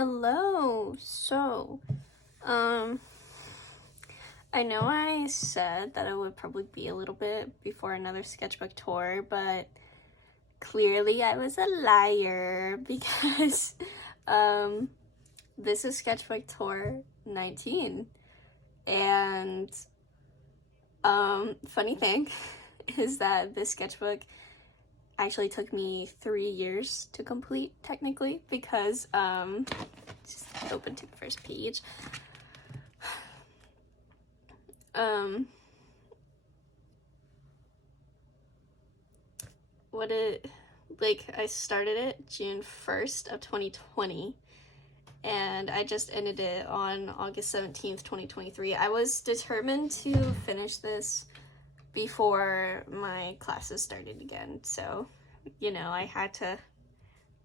Hello. I know I said that it would probably be a little bit before another sketchbook tour, but clearly I was a liar because this is sketchbook tour 19. And funny thing is that this sketchbook actually took me 3 years to complete, technically, because just open to the first page. I started it June 1st of 2020, and I just ended it on August 17th, 2023. I was determined to finish this before my classes started again, so, you know, I had to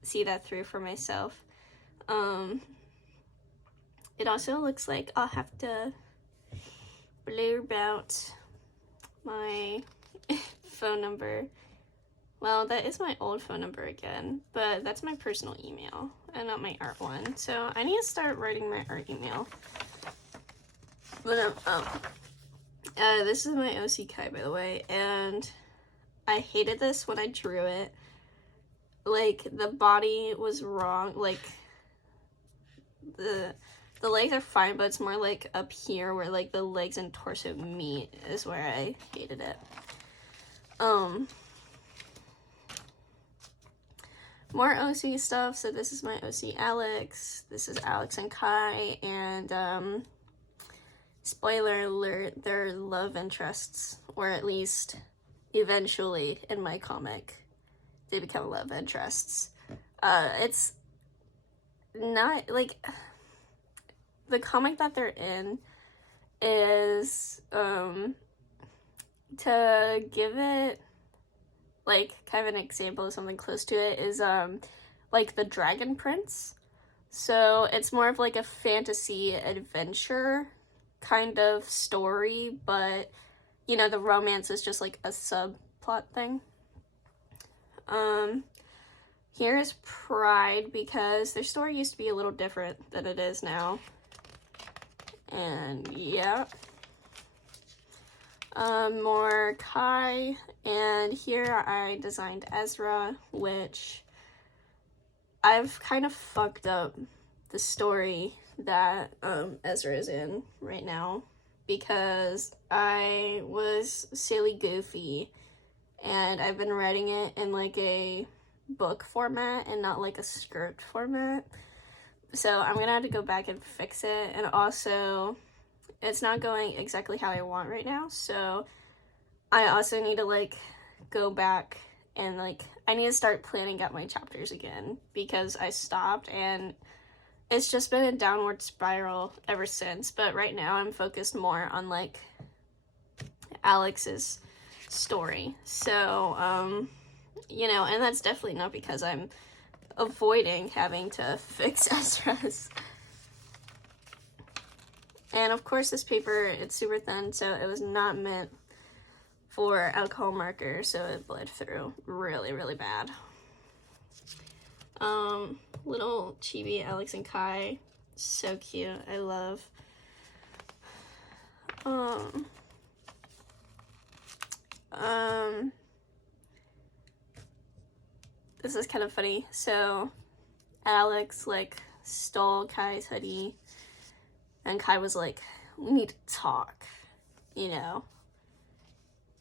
see that through for myself. It also looks like I'll have to blurb out my phone number. Well, that is my old phone number again, but that's my personal email and not my art one. So I need to start writing my art email. But this is my OC Kai, by the way, and I hated this when I drew it. Like, the body was wrong. Like, the legs are fine, but it's more like up here where like the legs and torso meet is where I hated it. More OC stuff. So this is my OC Alex. This is Alex and Kai, and spoiler alert, they're love interests, or at least eventually in my comic they become love interests. It's not like the comic that they're in is to give it like kind of an example of something close to it is like the Dragon Prince. So it's more of like a fantasy adventure kind of story, but you know, the romance is just like a subplot thing. Here is Pride, because their story used to be a little different than it is now. And yeah. More Kai, and here I designed Ezra, which I've kind of fucked up the story that Ezra is in right now, because I was silly goofy and I've been writing it in like a book format and not like a script format. So I'm gonna have to go back and fix it, and also it's not going exactly how I want right now, so I also need to like go back and like I need to start planning out my chapters again, because I stopped and it's just been a downward spiral ever since. But right now I'm focused more on like Alex's story, so you know, and that's definitely not because I'm avoiding having to fix Ezra's. And of course this paper, it's super thin, so it was not meant for alcohol marker, so it bled through really, really bad. Little chibi Alex and Kai, so cute, I love. This is kind of funny. So Alex like stole Kai's hoodie, and Kai was like, we need to talk, you know?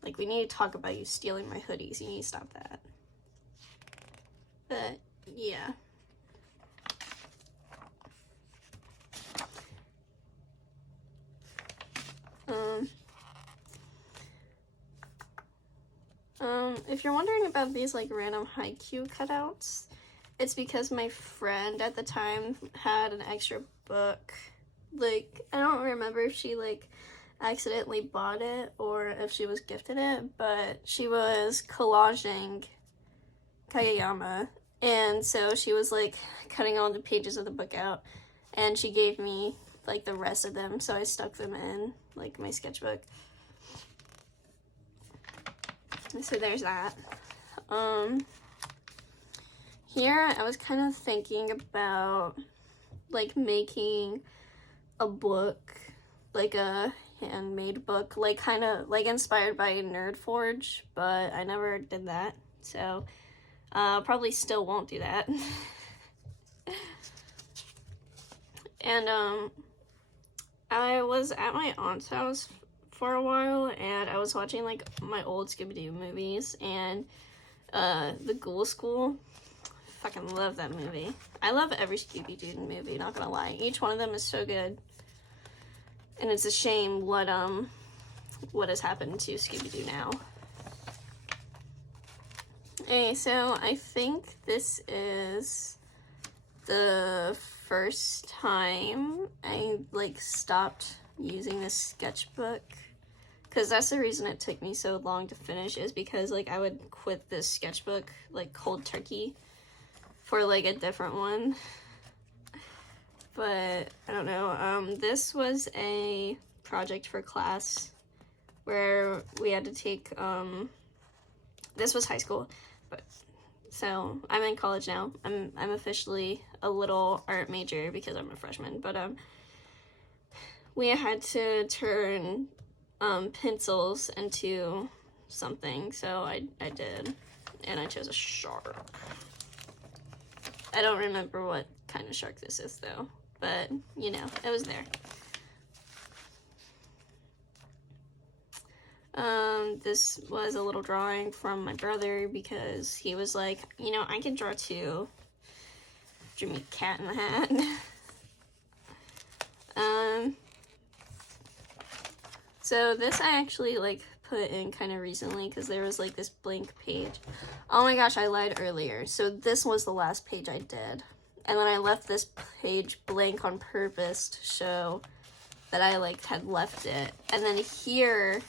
Like, we need to talk about you stealing my hoodies. You need to stop that. But, yeah. If you're wondering about these, like, random haiku cutouts, it's because my friend at the time had an extra book. Like, I don't remember if she, like, accidentally bought it or if she was gifted it, but she was collaging Kageyama, and so she was like cutting all the pages of the book out, and she gave me like the rest of them, so I stuck them in like my sketchbook. So there's that. Here I was kind of thinking about like making a book, like a handmade book, like kind of like inspired by Nerd Forge, but I never did that, so probably still won't do that. And I was at my aunt's house for a while, and I was watching like my old Scooby-Doo movies, and the Ghoul School. Fucking love that movie. I love every Scooby-Doo movie, not gonna lie. Each one of them is so good. And it's a shame what has happened to Scooby-Doo now. Okay, so I think this is the first time I like stopped using this sketchbook, because that's the reason it took me so long to finish, is because like I would quit this sketchbook like cold turkey for like a different one. But I don't know, this was a project for class where we had to take, this was high school, but so I'm in college now. I'm officially a little art major because I'm a freshman, but we had to turn pencils into something, so I did, and I chose a shark. I don't remember what kind of shark this is though, but you know, it was there. This was a little drawing from my brother because he was like, you know, I can draw too. Drew me a cat in the hat. So this I actually like put in kind of recently because there was like this blank page. Oh my gosh, I lied earlier. So this was the last page I did. And then I left this page blank on purpose to show that I like had left it. And then here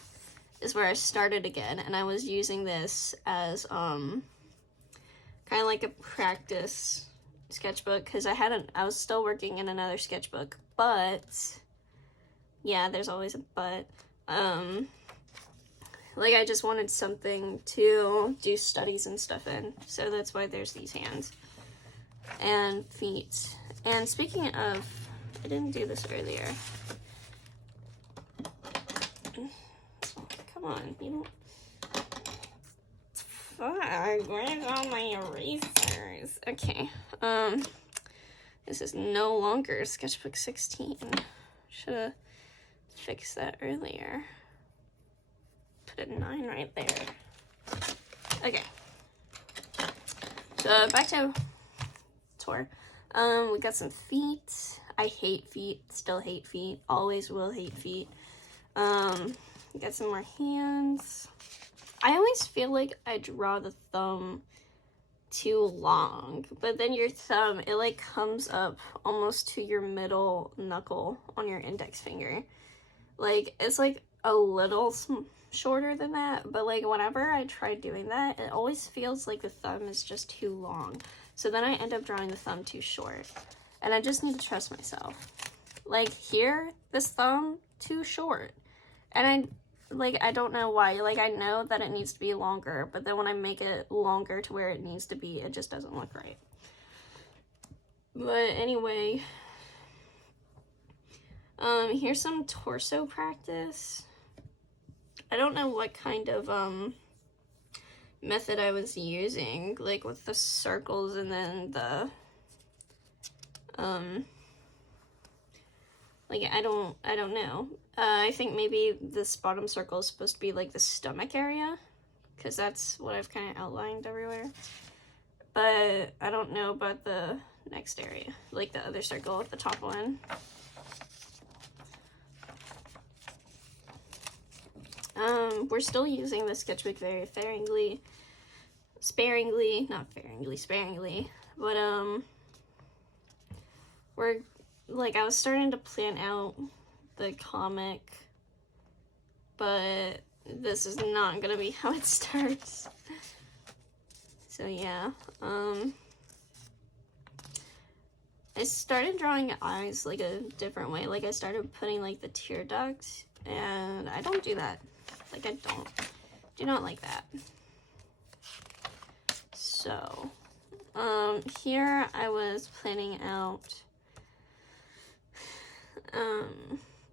is where I started again, and I was using this as kind of like a practice sketchbook because I was still working in another sketchbook, but yeah, there's always a but. Like I just wanted something to do studies and stuff in, so that's why there's these hands and feet. And speaking of, I didn't do this earlier. Come on, you don't. Fuck, where's all my erasers? Okay, this is no longer Sketchbook 16. Should've fixed that earlier. Put a 9 right there. Okay. So back to tour. We got some feet. I hate feet, still hate feet, always will hate feet. We got some more hands. I always feel like I draw the thumb too long, but then your thumb, it like comes up almost to your middle knuckle on your index finger. Like, it's like a little shorter than that, but like whenever I try doing that, it always feels like the thumb is just too long. So then I end up drawing the thumb too short, and I just need to trust myself. Like here, this thumb, too short. And I don't know why. Like, I know that it needs to be longer, but then when I make it longer to where it needs to be, it just doesn't look right. But anyway, here's some torso practice. I don't know what kind of, method I was using, like with the circles and then the, like, I don't know. I think maybe this bottom circle is supposed to be like the stomach area, because that's what I've kind of outlined everywhere. But I don't know about the next area, like the other circle, the top one. We're still using the sketchbook very sparingly, but we're like, I was starting to plan out the comic, but this is not gonna be how it starts. So yeah, I started drawing eyes like a different way. Like I started putting like the tear ducts, and I don't do that. Like I do not like that. So, here I was planning out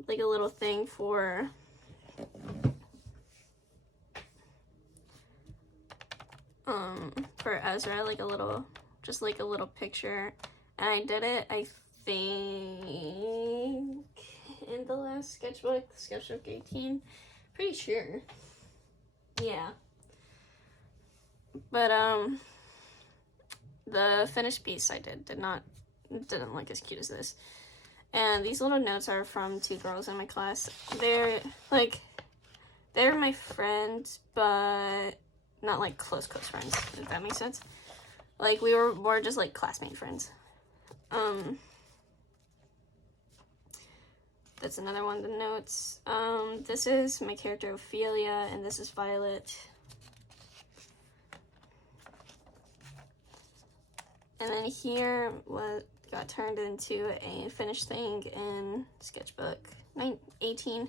like a little thing for Ezra, like a little, just like a little picture. And I did it, I think, in the last sketchbook, Sketchbook 18. Pretty sure. Yeah. But, the finished piece I didn't look as cute as this. And these little notes are from two girls in my class. They're my friends, but not like close friends, if that makes sense. Like, we were more just like classmate friends. That's another one of the notes. This is my character Ophelia, and this is Violet. And then here what got turned into a finished thing in Sketchbook 18.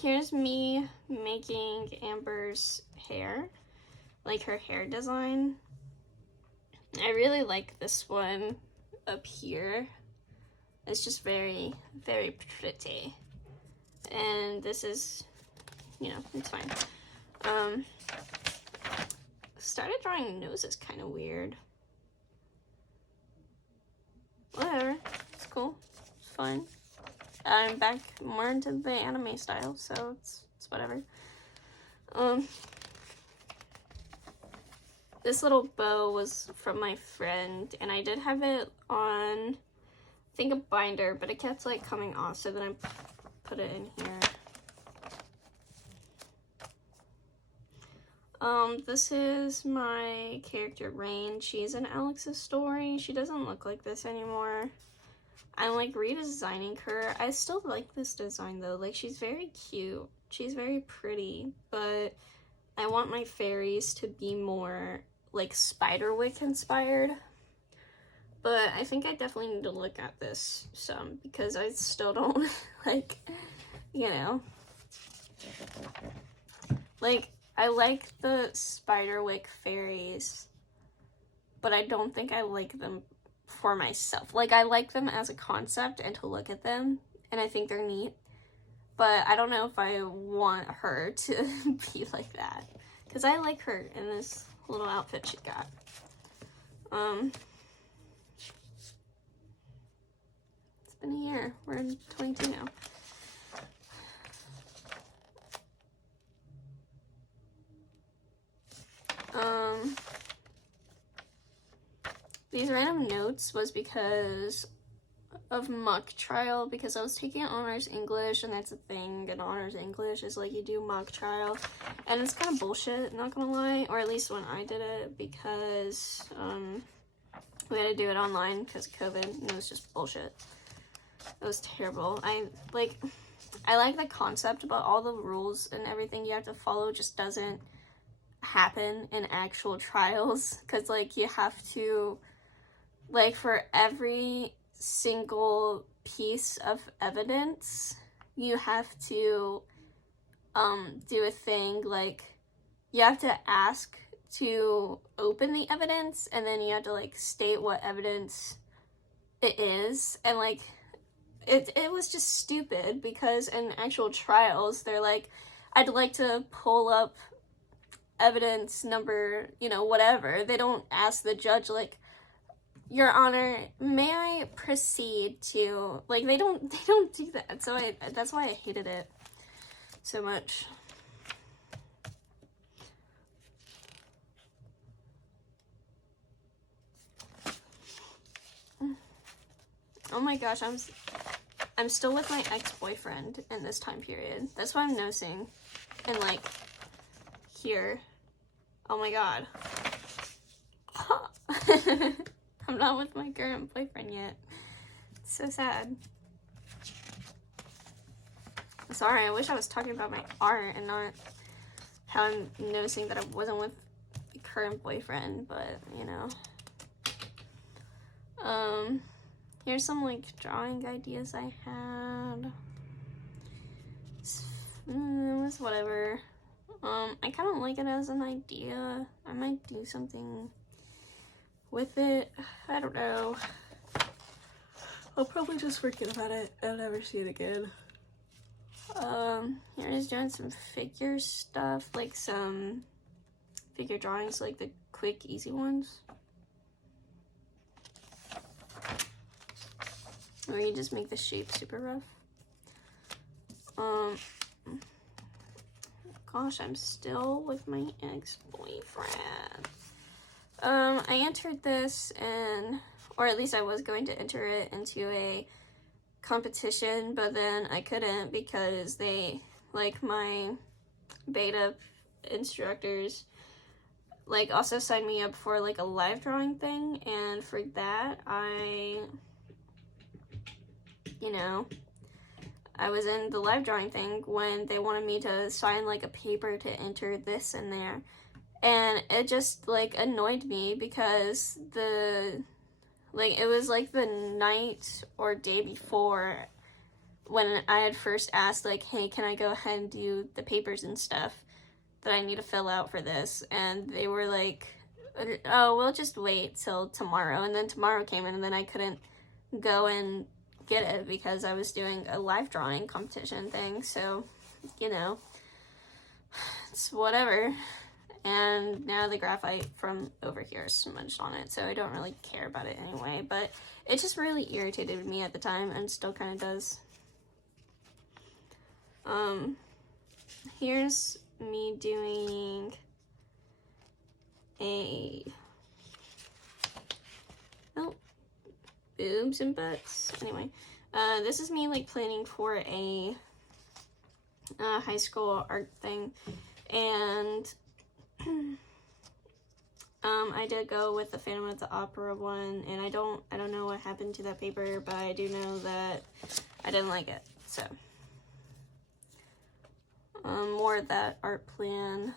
Here's me making Amber's hair, like her hair design. I really like this one up here. It's just very, very pretty. And this is, you know, it's fine. Started drawing noses kind of weird. Whatever, it's cool, it's fine. I'm back more into the anime style, so it's whatever. This little bow was from my friend, and I did have it on, I think, a binder, but it kept like coming off, so then I put it in here. This is my character Rain. She's in Alex's story. She doesn't look like this anymore. I'm like redesigning her. I still like this design though. Like, she's very cute. She's very pretty, but I want my fairies to be more like Spiderwick inspired. But I think I definitely need to look at this some, because I still don't like, you know, like, I like the Spiderwick fairies, but I don't think I like them for myself. Like, I like them as a concept and to look at them, and I think they're neat, but I don't know if I want her to be like that, because I like her in this little outfit she got. It's been a year. We're in 22 now. These random notes was because of mock trial, because I was taking honors English, and that's a thing in honors English, is like you do mock trial, and it's kind of bullshit, not gonna lie, or at least when I did it, because we had to do it online because of COVID, and it was just bullshit. It was terrible. I like the concept, but all the rules and everything you have to follow just doesn't happen in actual trials, because like you have to, like, for every single piece of evidence you have to do a thing, like you have to ask to open the evidence, and then you have to like state what evidence it is, and like it was just stupid, because in actual trials they're like, I'd like to pull up evidence number, you know, whatever. They don't ask the judge like, Your Honor, may I proceed to, like, they don't do that. So that's why I hated it so much. Oh my gosh, I'm still with my ex-boyfriend in this time period. That's what I'm noticing. And like here. Oh my god. I'm not with my current boyfriend yet. It's so sad. Sorry, I wish I was talking about my art and not how I'm noticing that I wasn't with my current boyfriend, but you know. Here's some like drawing ideas I had. it was whatever. I kind of like it as an idea. I might do something with it. I don't know. I'll probably just forget about it and never see it again. Here is doing some figure stuff, like some figure drawings, like the quick, easy ones. Where you just make the shape super rough. Gosh, I'm still with my ex-boyfriend. I entered this in, or at least I was going to enter it into a competition, but then I couldn't because they, like, my beta instructors, like, also signed me up for, like, a live drawing thing, and for that, I was in the live drawing thing when they wanted me to sign, like, a paper to enter this in there, and it just, like, annoyed me because it was, like, the night or day before when I had first asked, like, hey, can I go ahead and do the papers and stuff that I need to fill out for this? And they were like, oh, we'll just wait till tomorrow. And then tomorrow came in, and then I couldn't go and get it because I was doing a live drawing competition thing. So, it's whatever. And now the graphite from over here is smudged on it, so I don't really care about it anyway, but it just really irritated me at the time, and still kind of does. Here's me doing boobs and butts. Anyway, this is me, like, planning for a high school art thing, and I did go with the Phantom of the Opera one, and I don't know what happened to that paper, but I do know that I didn't like it, so. More of that art plan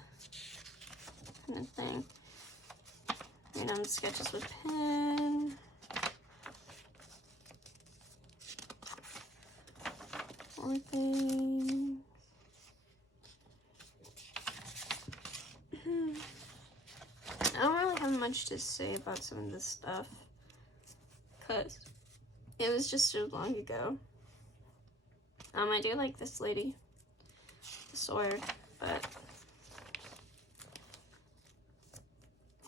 kind of thing. Random sketches with pen. More things. I don't really have much to say about some of this stuff because it was just so long ago. I do like this lady, the sword, but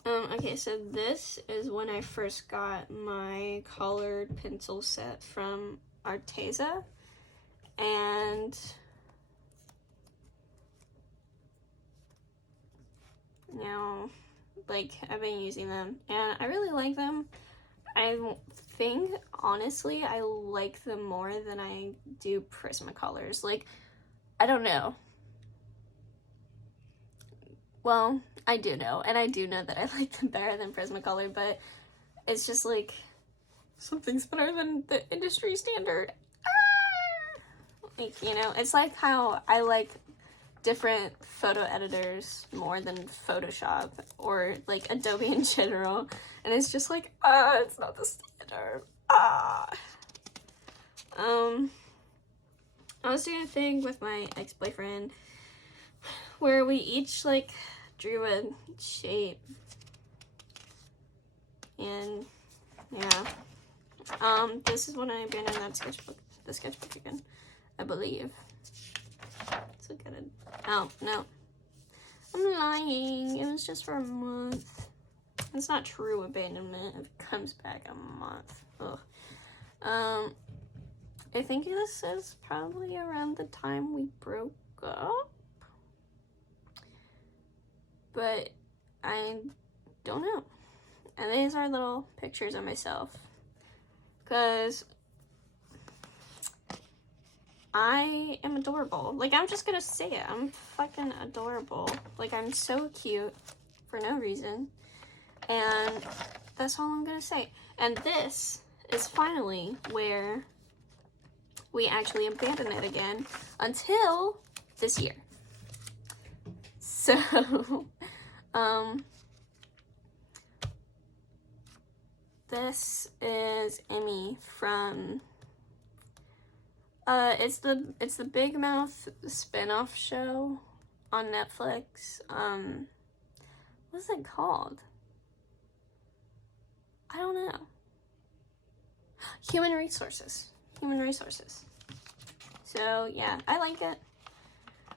okay, so this is when I first got my colored pencil set from Arteza, and now, like, I've been using them, and I really like them. I think, honestly, I like them more than I do Prismacolors. Like, I don't know. Well, I do know, and I do know that I like them better than Prismacolor, but it's just, like, something's better than the industry standard. Like, it's like how I like different photo editors more than Photoshop or, like, Adobe in general, and it's just like, it's not the standard. I was doing a thing with my ex-boyfriend where we each, like, drew a shape, and yeah, this is when I abandoned the sketchbook again, I believe. Let's look at it. Oh, no. I'm lying. It was just for a month. It's not true abandonment. It comes back in a month. Ugh. I think this is probably around the time we broke up. But I don't know. And these are little pictures of myself. Because I am adorable. Like, I'm just gonna say it. I'm fucking adorable. Like, I'm so cute for no reason. And that's all I'm gonna say. And this is finally where we actually abandon it again until this year. So, this is Emmy from It's the Big Mouth spin-off show on Netflix. What's it called? I don't know. Human Resources. Human Resources. So, yeah, I like it.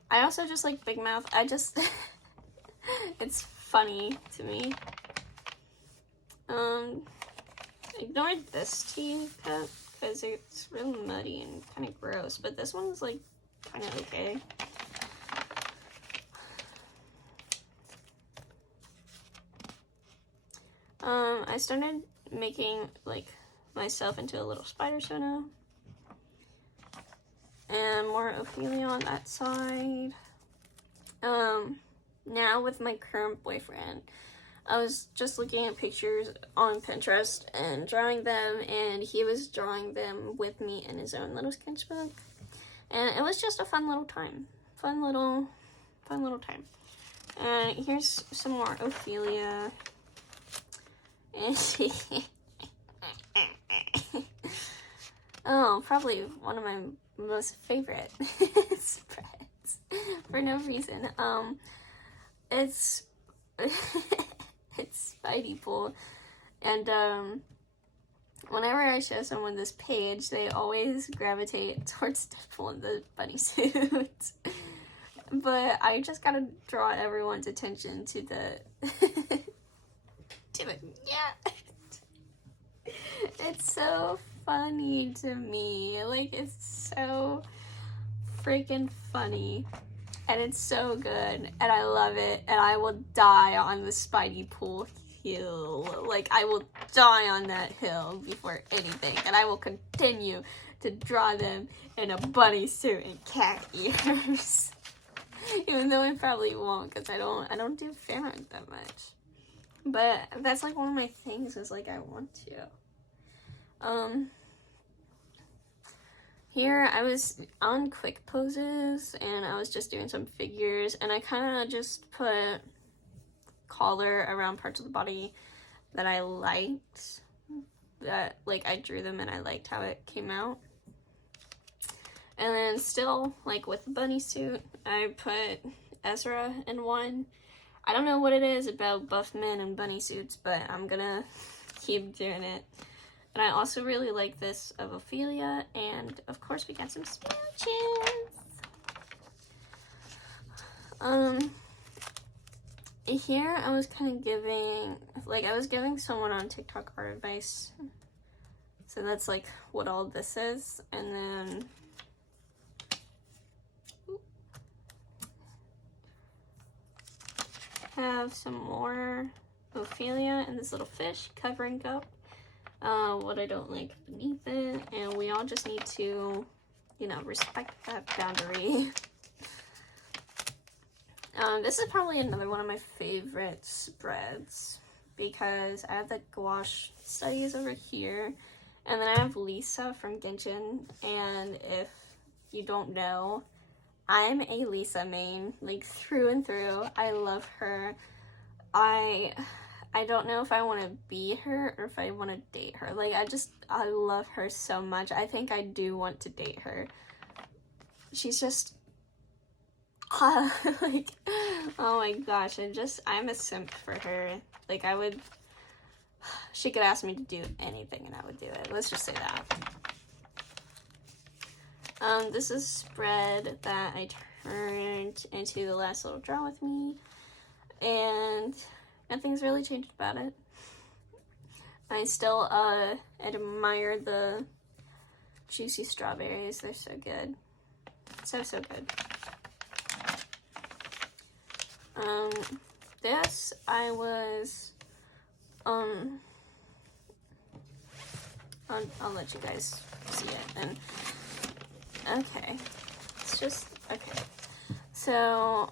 I also just like Big Mouth. It's funny to me. Ignore this tea cup because it's real muddy and kind of gross, but this one's like kind of okay. I started making like myself into a little spider show now. And more Ophelia on that side. Now with my current boyfriend, I was just looking at pictures on Pinterest and drawing them, and he was drawing them with me in his own little sketchbook. And it was just a fun little time. Fun little time. And here's some more Ophelia. And oh, probably one of my most favorite spreads for no reason. It's it's Spidey Pool, and whenever I show someone this page, they always gravitate towards Deadpool in the bunny suit. But I just gotta draw everyone's attention to the to it. Yeah. It's so funny to me. Like, it's so freaking funny. And it's so good. And I love it. And I will die on the Spidey Pool hill. Like, I will die on that hill before anything. And I will continue to draw them in a bunny suit and cat ears. Even though I probably won't, because I don't do fan art that much. But that's like one of my things is like I want to. Here I was on quick poses and I was just doing some figures, and I kind of just put collar around parts of the body that I liked, that like I drew them and I liked how it came out. And then still, like with the bunny suit, I put Ezra in one. I don't know what it is about buff men and bunny suits, but I'm gonna keep doing it. And I also really like this of Ophelia, and of course we got some smooches. Here I was kind of giving someone on TikTok art advice. So that's like what all this is. And then have some more Ophelia and this little fish covering up what I don't like beneath it, and we all just need to, you know, respect that boundary. This is probably another one of my favorite spreads because I have the gouache studies over here, and then I have Lisa from Genshin, and if you don't know, I'm a Lisa main, like through and through. I love her. I don't know if I want to be her or if I want to date her. Like, I love her so much. I think I do want to date her. She's just, like, oh my gosh, I'm a simp for her. Like, she could ask me to do anything and I would do it. Let's just say that. This is a spread that I turned into the last little draw with me, and nothing's really changed about it. I still admire the juicy strawberries. They're so good. So good. This I was I'll let you guys see it. And okay. So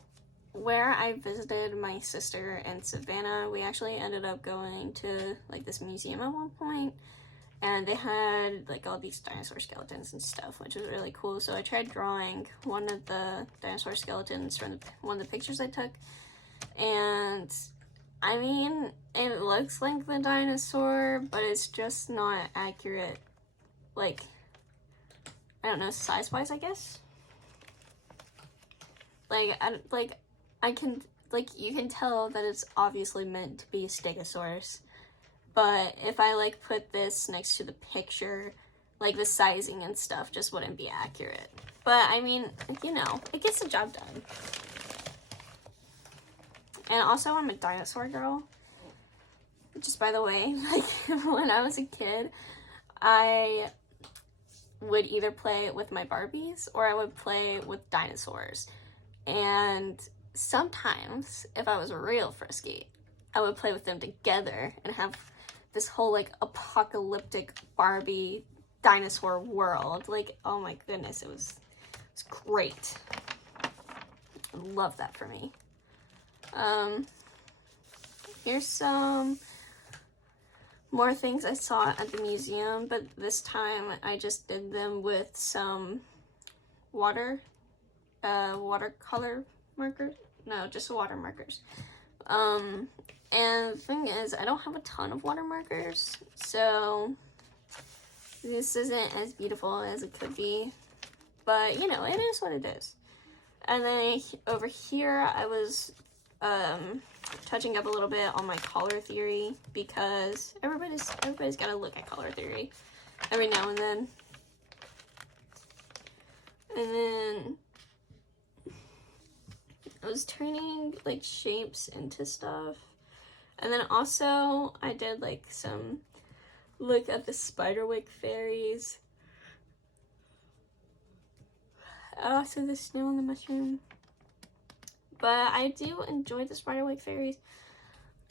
where I visited my sister in Savannah, we actually ended up going to like this museum at one point, and they had like all these dinosaur skeletons and stuff, which was really cool. So I tried drawing one of the dinosaur skeletons from one of the pictures I took, and I mean, it looks like the dinosaur, but it's just not accurate. Like, I don't know, size-wise, I guess. You can tell that it's obviously meant to be a Stegosaurus. But if I, like, put this next to the picture, like, the sizing and stuff just wouldn't be accurate. But, I mean, you know, it gets the job done. And also, I'm a dinosaur girl. Just by the way, like, when I was a kid, I would either play with my Barbies or I would play with dinosaurs. And sometimes, if I was real frisky, I would play with them together and have this whole, like, apocalyptic Barbie dinosaur world. Like, oh my goodness, it was great. I love that for me. Here's some more things I saw at the museum, but this time I just did them with some watercolor markers. No, just water markers. And the thing is, I don't have a ton of water markers, so this isn't as beautiful as it could be, but you know, it is what it is. And then over here, I was touching up a little bit on my color theory, because everybody's got to look at color theory every now and then. And then I was turning, like, shapes into stuff. And then also I did, like, some look at the spiderwick fairies. Also the snail and the mushroom. But I do enjoy the spiderwick fairies.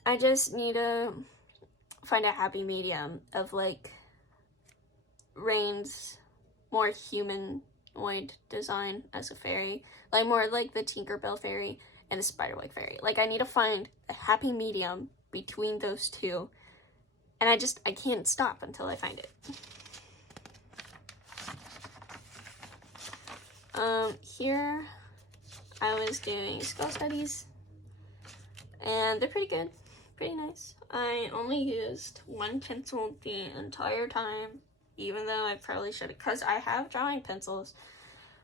I just need to find a happy medium of, like, Rain's more humanoid design as a fairy. Like, more like the Tinkerbell fairy and the spiderwick fairy. Like, I need to find a happy medium between those two. And I can't stop until I find it. Here I was doing skull studies, and they're pretty good, pretty nice. I only used one pencil the entire time, even though I probably should have, because I have drawing pencils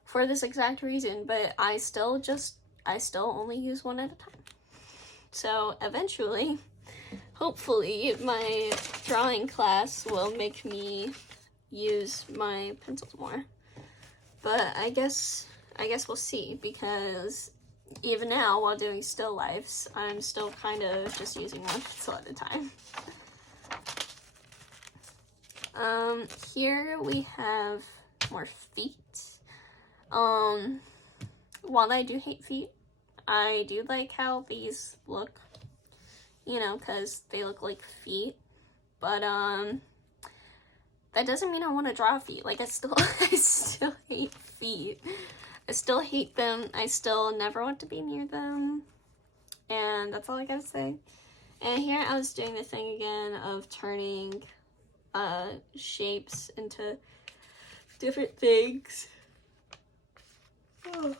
for this exact reason, but I still only use one at a time. So eventually, hopefully, my drawing class will make me use my pencils more. But I guess we'll see, because even now, while doing still lifes, I'm still kind of just using one pencil at a time. Here we have more feet. While I do hate feet, I do like how these look, you know, because they look like feet. But, that doesn't mean I want to draw feet. Like, I still hate feet. I still hate them. I still never want to be near them. And that's all I gotta say. And here I was doing the thing again of turning shapes into different things. Oh.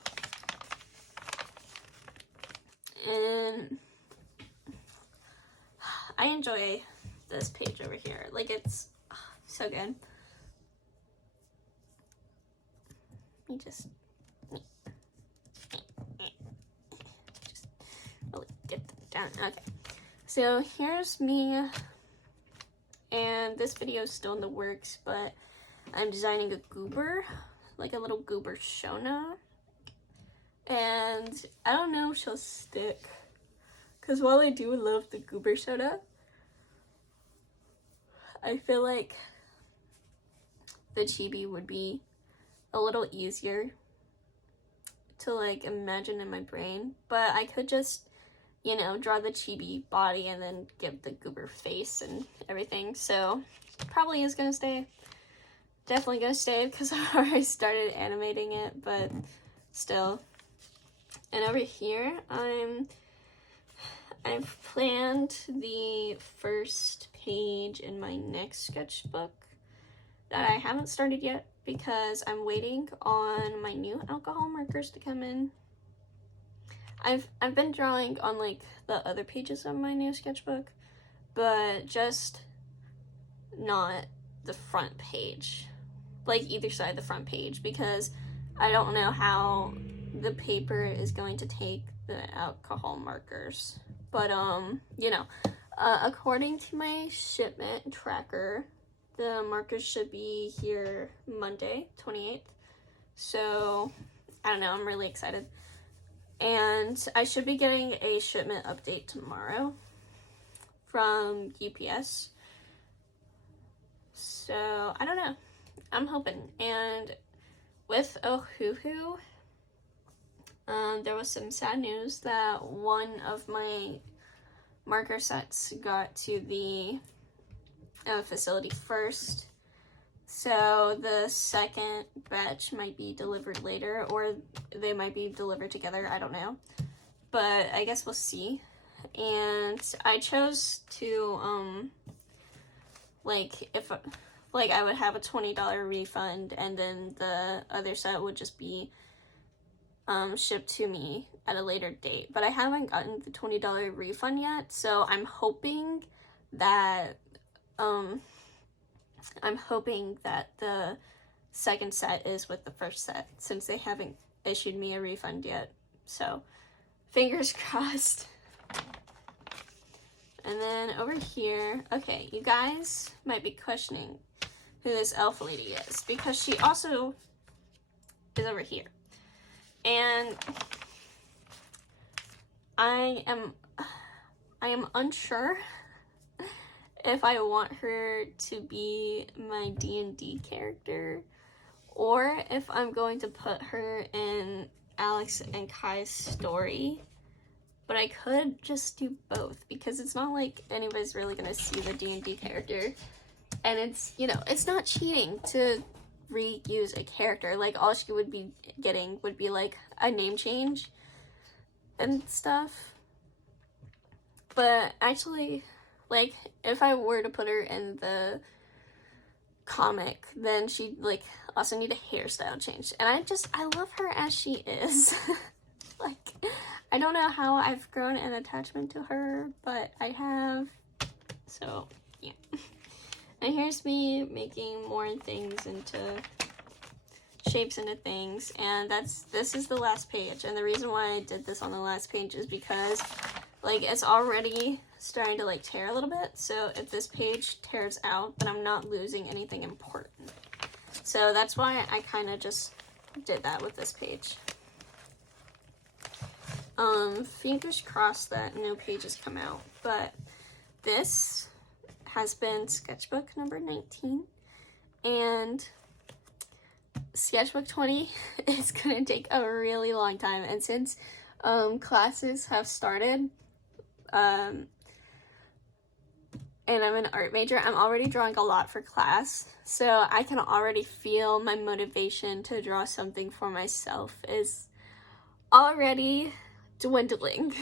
And I enjoy this page over here. Like, it's so good. Let me just really get that down. Okay. So here's me, and this video is still in the works, but I'm designing a goober, like a little goober Shona. And I don't know if she'll stick, because while I do love the goober Shona, I feel like the chibi would be a little easier to, like, imagine in my brain. But I could just, you know, draw the chibi body and then give the goober face and everything. So probably is gonna stay. Definitely gonna stay, because I already started animating it, but still. And over here, I've planned the first page in my next sketchbook that I haven't started yet, because I'm waiting on my new alcohol markers to come in. I've been drawing on, like, the other pages of my new sketchbook, but just not the front page. like either side of the front page, because I don't know how the paper is going to take the alcohol markers. But you know, according to my shipment tracker, the markers should be here Monday 28th. So I don't know, I'm really excited. And I should be getting a shipment update tomorrow from UPS. So I don't know, I'm hoping. And with Ohuhu, there was some sad news that one of my marker sets got to the facility first. So the second batch might be delivered later, or they might be delivered together, I don't know. But I guess we'll see. And I chose to, like, if, like, I would have a $20 refund, and then the other set would just be shipped to me at a later date. But I haven't gotten the $20 refund yet, so I'm hoping that the second set is with the first set, since they haven't issued me a refund yet. So fingers crossed. And then over here, okay, you guys might be questioning who this elf lady is, because she also is over here. And I am unsure if I want her to be my D&D character, or if I'm going to put her in Alex and Kai's story. But I could just do both, because it's not like anybody's really gonna see the D&D character. And it's, you know, it's not cheating to reuse a character. Like, all she would be getting would be like a name change and stuff. But actually, like, if I were to put her in the comic, then she'd like also need a hairstyle change. And I love her as she is. Like, I don't know how I've grown an attachment to her, but I have. So yeah. And here's me making more things into shapes into things, and this is the last page. And the reason why I did this on the last page is because, like, it's already starting to like tear a little bit. So if this page tears out, then I'm not losing anything important. So that's why I kind of just did that with this page. Fingers crossed that no pages come out. But this has been sketchbook number 19, and sketchbook 20 is gonna take a really long time. And since classes have started, and I'm an art major, I'm already drawing a lot for class, so I can already feel my motivation to draw something for myself is already dwindling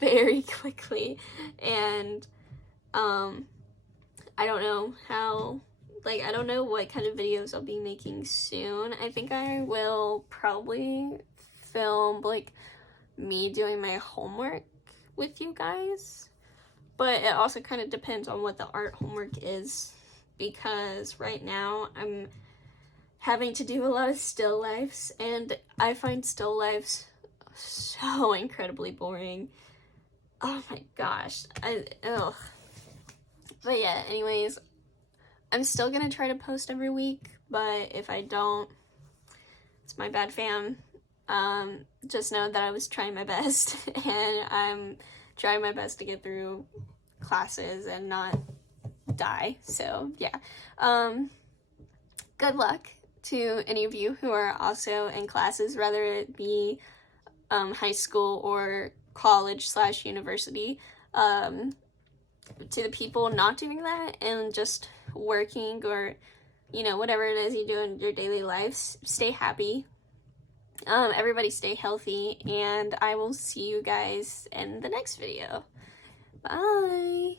very quickly. And I don't know how, like, I don't know what kind of videos I'll be making soon. I think I will probably film, like, me doing my homework with you guys. But it also kind of depends on what the art homework is, because right now I'm having to do a lot of still lifes, and I find still lifes so incredibly boring. Oh my gosh. Ugh. But yeah, anyways, I'm still gonna try to post every week, but if I don't, it's my bad, fam. Just know that I was trying my best, and I'm trying my best to get through classes and not die. So yeah, good luck to any of you who are also in classes, whether it be high school or college / university. To the people not doing that and just working, or, you know, whatever it is you do in your daily lives, stay happy. Everybody stay healthy, and I will see you guys in the next video. Bye!